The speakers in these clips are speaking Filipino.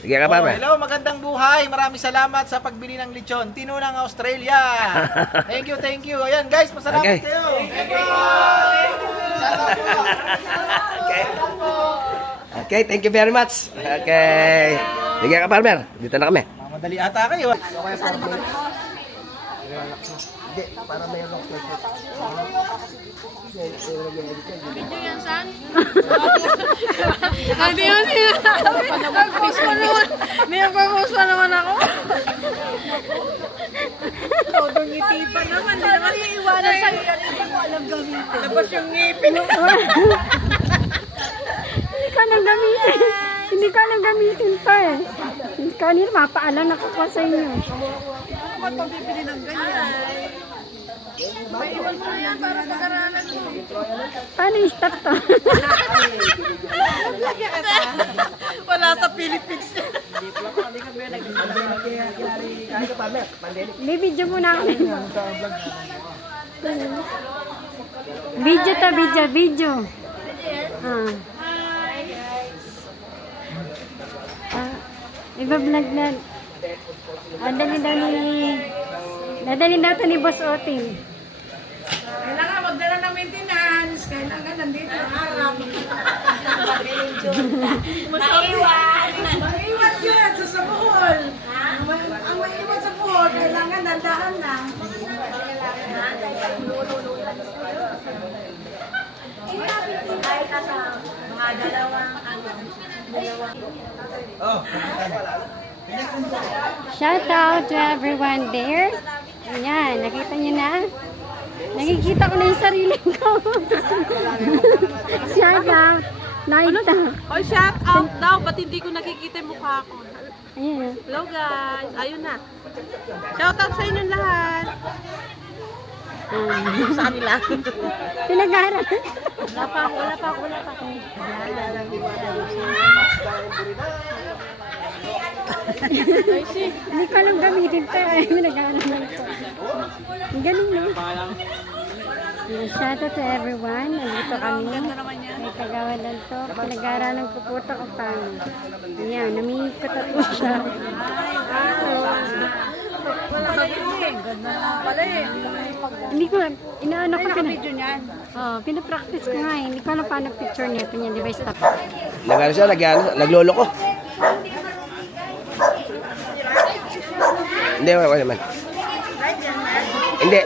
Sige ka pa, hello, magandang buhay. Maraming salamat sa pagbili ng lechon. Tinunang Australia. Thank you, thank you. Ayan guys, masalamat Okay. kayo. Okay, thank you very much. Okay. Sige ka, Farmer. Dito na kami. Madali ata kayo. Hindi, para may rock Video yan, San? Hindi yun sinasabi. Nag-post pa naman. Nag-post pa naman ako. Todo ngiti pa naman. Hindi naman iiwanan sa'yo. Hindi ko alam gamitin. Labas yung ngipin. Hindi ka nang gamitin. Hindi ka nang gamitin to eh. Kanina mapaalam ako pa sa inyo. Ako ba't pabibili ng ganyan? May iwan mo yan para mag-aralan mo. Paano i-stop to? Wala sa Philippines. May video muna kami. Video to, video. Iba-vlog na. Dadalhin daw to ni Boss Oting. Kailangan magdala ng maintenance. Kailangan nandito ang harap. Maiwan. Maiwan yun sa sabuhol. Ang maiwan sa buhol, kailangan dandahan lang. Ay, kasi mga dalawang Shout out to everyone there. Ayan, nakita niyo na? Nakikita ko na yung sarili ko. Shout out. Naita. Oy, shout out daw, ba't hindi ko nakikita yung mukha ko? Ayan. Hello guys, ayun na. Shout out sa inyong lahat. Sa kanila. Pinag-aaral. Wala pa. Hindi ko alam gamitin to. Ay, pinag-aaral lang ito. Ang galing, no? Shout out to everyone. Nandito kami. May kagawalan to. Pinag-aaralan ko po ito kung paano. Ayan, namingikot at po siya. Hindi ko, inaano ko pinapractice ko nga eh. Hindi ko alam paano picture nito niya. Di ba stop? Nagano siya, naglolo ko. Hindi, wala naman. Hindi.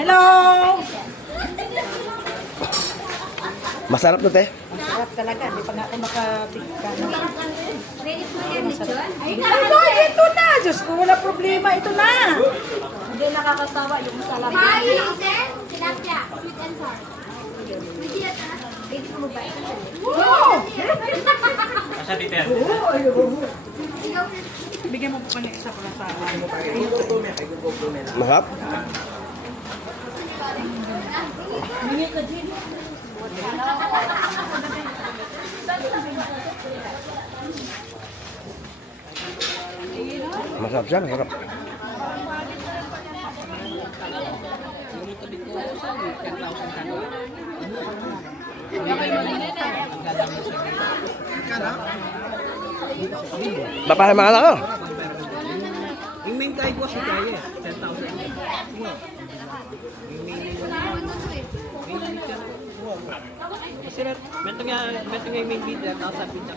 Hello! Masarap na, te. Masarap talaga, hindi pa nga ako makapigkan. Ready po yan, Lechon? Ito na! Diyos ko, wala problema. Ito na! Hindi nakakasawa yung masarap. Tilapia, sweet and sour. Ready po ba? Wow! Bigyan mo po kanya isa para sa ano. Masarap? Masarap siya, masarap. Bapak mga anak ko. Yung main guy ko si Kaya, 10,000. Kasi meron nga yung main bidder, nasa pizza.